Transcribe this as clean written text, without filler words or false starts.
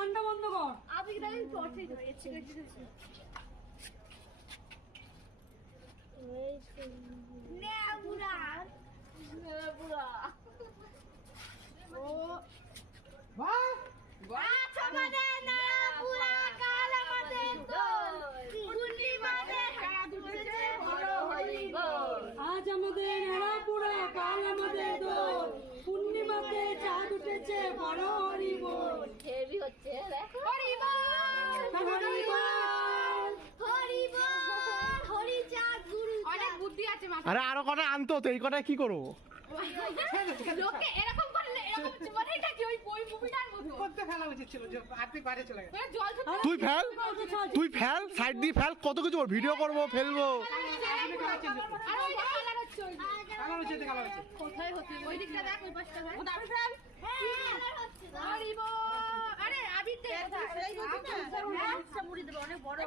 গানটা বন্ধ কর। আজ আমাদের নারাপুরা, কাল আমাদের দোল, পূর্ণিমাতে চাঁদ উঠেছে বড় হরি বল। হেভি হচ্ছে দেখো। হরি বল, হরি বল, হরি চাঁদ গুরু। অনেক বুদ্ধি আছে মাথায়। আরে আরো কটা আনতো তো, এই কটা কি করবো? লোকে এরকম করলে এরকম মানে এটা কি ওই মুভিটার মতো করতে ফেলা উচিত ছিল, যে আপনি বাইরে চলে গেছেন। জল তুই ফেল সাইড দিয়ে ফেল, কত কিছু ভিডিও করবো, ফেলবো। কালার হচ্ছে, কালার হচ্ছে। কোথায় হচ্ছে ওই দিকটা দেখ, ওই পাশটা দেখ। ওটা ফেল। হরি বল। আরে আবির দে। এই হচ্ছে না। মুড়ি দেব অনেক বড়।